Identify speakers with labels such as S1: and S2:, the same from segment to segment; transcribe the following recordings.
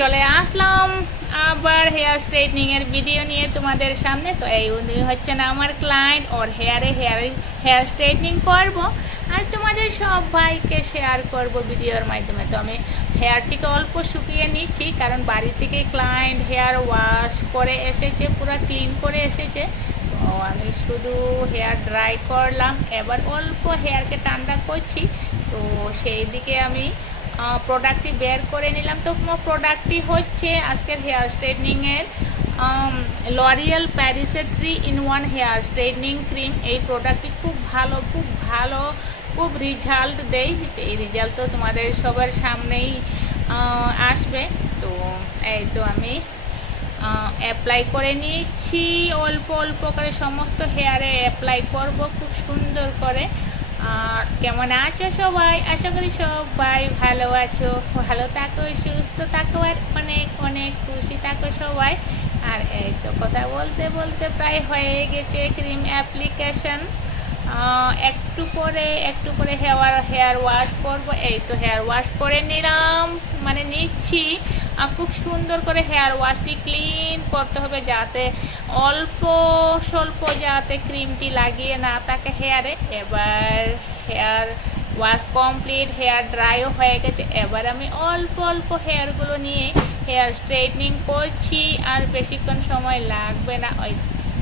S1: চলে আসলাম আবার hair স্ট্রেটনিংয়ের video নিয়ে তোমাদের সামনে। তো এই উনি হচ্ছেন আমার ক্লায়েন্ট ওর হেয়ারে হেয়ার হেয়ার স্ট্রেটনিং করব আর তোমাদের সব ভাইকে শেয়ার করব ভিডিওর মাধ্যমে। তো আমি হেয়ারটিকে অল্প শুকিয়ে নিচ্ছি, কারণ বাড়ি থেকে ক্লায়েন্ট হেয়ার ওয়াশ করে এসেছে, পুরো ক্লিন করে এসেছে। তো আমি শুধু হেয়ার ড্রাই করলাম, এবার অল্প হেয়ারকে ঠান্ডা করছি। তো সেই দিকে আমি প্রোডাক্টটি বের করে নিলাম। তো প্রোডাক্টটি হচ্ছে আজকের হেয়ার স্ট্রেটনিংয়ের লরিয়াল প্যারিসের three in one hair straightening cream এই প্রোডাক্টটি খুব ভালো খুব ভালো, খুব রেজাল্ট দেয়। এই রেজাল্ট তো তোমাদের সবার সামনেই আসবে। তো এই তো আমি অ্যাপ্লাই করে নিয়েছি। অল্প অল্প করে সমস্ত হেয়ারে অ্যাপ্লাই করব খুব সুন্দর করে। কেমন আছো সবাই? আশা করি সবাই ভালো আছো, ভালো থাকো, সুস্থ থাকো আর অনেক অনেক খুশি থাকো সবাই। আর এই তো কথা বলতে বলতে প্রায় হয়ে গেছে ক্রিম অ্যাপ্লিকেশন একটু পরে একটু পরে হেয়ার হেয়ার ওয়াশ করব। এই তো হেয়ার ওয়াশ করে নিলাম। মানে নিচ্ছি। খুব সুন্দর করে হেয়ার ওয়াশটি ক্লিন করতে হবে যাতে অল্প স্বল্প যাতে ক্রিমটি লাগিয়ে না থাকে হেয়ারে এবার হেয়ার ওয়াশ কমপ্লিট হেয়ার ড্রাইও হয়ে গেছে। এবার আমি অল্প অল্প হেয়ারগুলো নিয়ে হেয়ার স্ট্রেটনিং করছি। আর বেশিক্ষণ সময় লাগবে না। ওই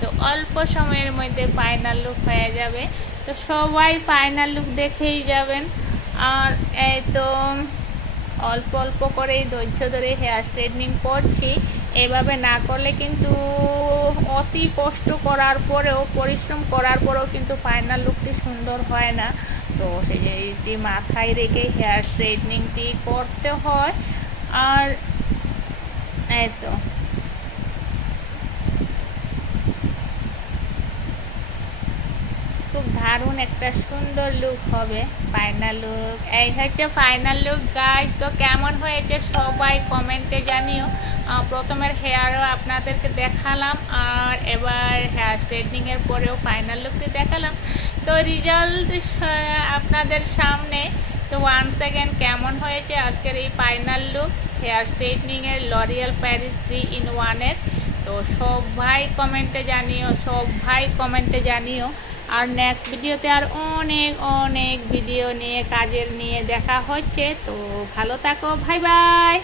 S1: তো অল্প সময়ের মধ্যে ফাইনাল লুক হয়ে যাবে। তো সবাই ফাইনাল লুক দেখেই যাবেন। আর এই তো অল্প অল্প করেই ধৈর্য ধরে হেয়ার স্ট্রেটনিং করছি। এভাবে না করলে কিন্তু অতি কষ্ট করার পরেও, পরিশ্রম করার পরেও কিন্তু ফাইনাল লুকটি সুন্দর হয় না। তো সেই যেটি মাথায় রেখে হেয়ার স্ট্রেটনিংটি করতে হয়। আর এই তো খুব দারুণ একটা সুন্দর লুক হবে। ফাইনাল লুক এই হচ্ছে ফাইনাল লুক গাইস তো কেমন হয়েছে সবাই কমেন্টে জানিও। প্রথমের হেয়ারও আপনাদেরকে দেখালাম আর এবার হেয়ার স্ট্রেটনিংয়ের পরেও ফাইনাল লুকটি দেখালাম। তো রেজাল্ট আপনাদের সামনে। তো ওয়ান সেকেন্ড কেমন হয়েছে আজকের এই ফাইনাল লুক হেয়ার স্ট্রেটনিংয়ের লরিয়াল প্যারিস থ্রি ইন ওয়ানের তো সবাই কমেন্টে জানিও, সবাই কমেন্টে জানিও। আর নেক্সট ভিডিওতে আর অনেক অনেক ভিডিও নিয়ে, কাজের নিয়ে দেখা হচ্ছে, তো ভালো থাকো ভাই বাই